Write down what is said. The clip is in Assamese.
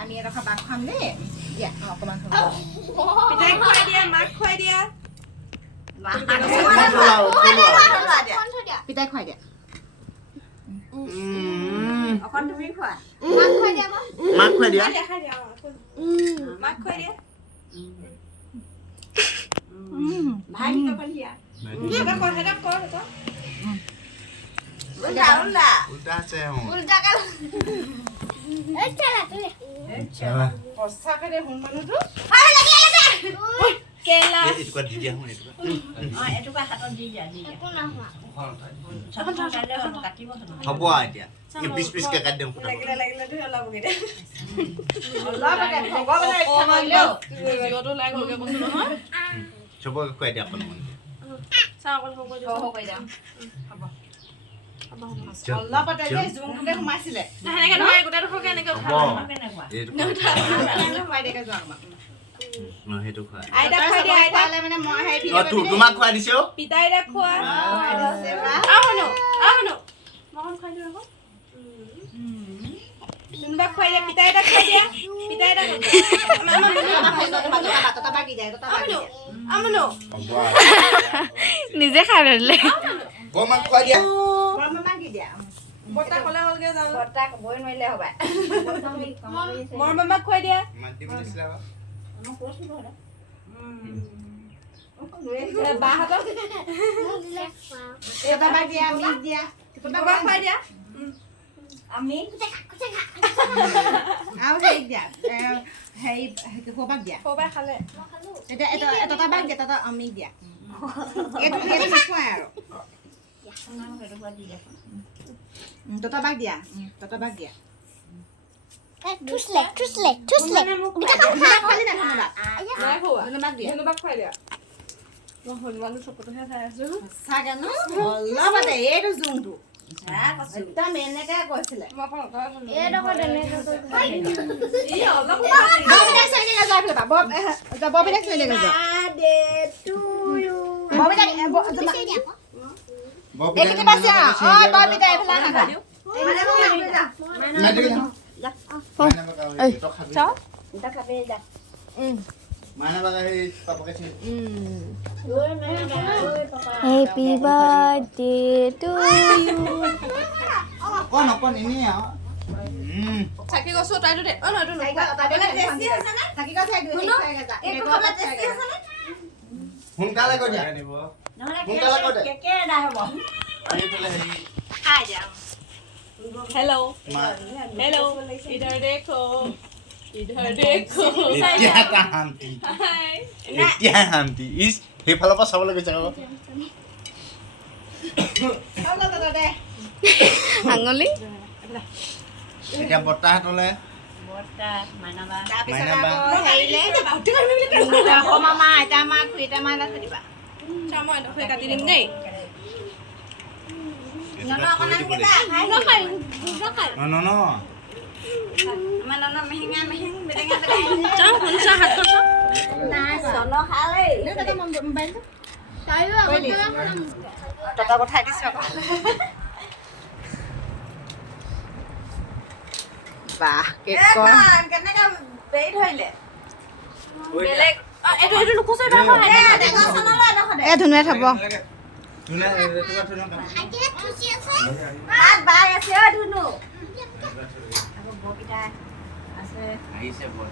আমি এটা খাবা খাম দেই দিয়া অকমান খাব পিতাই খুৱাই দিয়া মাক খুৱাই দিয়া পিতাই খুৱাই দিয়া অকণ তুমি খোৱা মাক খুৱাই দিয়া খাই দিয়া মাক খুৱাই দিয়া ভাইটি অকণ দিয়া এটা কৰ উল্টা উল্টা আছে সঁচাকে দে শুন মানুহটো কেলা এইটো দি দিয়া শুন এইটো এটুকুৰা হাতত দি দিয়া কাটিব হ'ব এতিয়া এই পিচ পিচকে কাটি দিম লাগিলে ধৰি ওলাবগে দে জিঅ'টো লাগ হ'লগে কৈছো নহয় চবকে খুৱাই দিয়া অকণমান চাহ অকণ হ'ব দিয়া অলপতে যে জুমটোতে সোমাইছিলে সেনেকে নহয় গোটেইডোখৰকে এনেকে উঠাব এইটো সোমাই দেখে যোৱা সেইটো খুৱাই আইতা খুৱাই দিয়া আইতা মানে মই হেৰি তোমাক খুৱাই দিছে অ পিতাই দে খোৱা শুনো মকন খুৱাই দিওঁ আকৌ কোনোবা খুৱাই দিয়া পিতাই দে খুৱাই দিয়া পিতাই দে আমনো নিজে খাই দিলে বমাক খুৱাই দিয়া বৰ্তা কলে হ'লগে যাওঁ বৰ্তা কবই নোৱাৰিলে হ'বা মোৰ মামাক খুৱাই দিয়া মাতি দিছিলা বাহঁতক কোনোবা খুৱাই দিয়া আমি আৰু হেৰি দিয়া হেৰি সৌবাক দিয়া সৌবাই খালে এতিয়া এটা বাক দিয়া এটা অমিক দিয়া এইটো নোখোৱাই আৰু ততবাক দিয়া নাই খোৱা ধন্যবাদ খুৱাই দিয়া মই হনুমানৰ চকুটোহে চাই আছো চাগে ন অলপতে এইটো জুমটো একদম এনেকে কৈছিলে মই অকণ অঁতৰাই থলো Happy birthday to you. অকণ এনেই আৰু চাকি গছো তাইটো দে অ নটো সোনকালে কৈ দিয়া সোনকালে কৈ দে কেকে এদাই হ'ব এইফালে হেৰি খাই দিয়া हेलो মা- हेलो इधर देखो এতিয়া এটা শান্তি हाय এতিয়াহে শান্তি ইচ সেইফালৰ পৰা চাবলৈ গৈছে আকৌ আঙুলি এতিয়া বৰ্তাহঁতলে বৰ্তা মাইনাবা মাইনাবা মামা আইতা মা খুৰীটা মা এটা থৈ দিবা চা মই এডোখৰ কাটি দিম দেই ন আমাৰ নন মেহেঙা মেহেং বেটেঙা চাও শুনছা হাত কৰছা চন খালে টকা পঠাই দিছো আকৌ বাহ কেক কেনেকে বেৰি ধৰিলে বেলেগ এইটো লুকুচাই বাবা এ ধুনীয়া থব হাত বাই আছে অ ধুনু বকিতা আছে আহিছে বৰ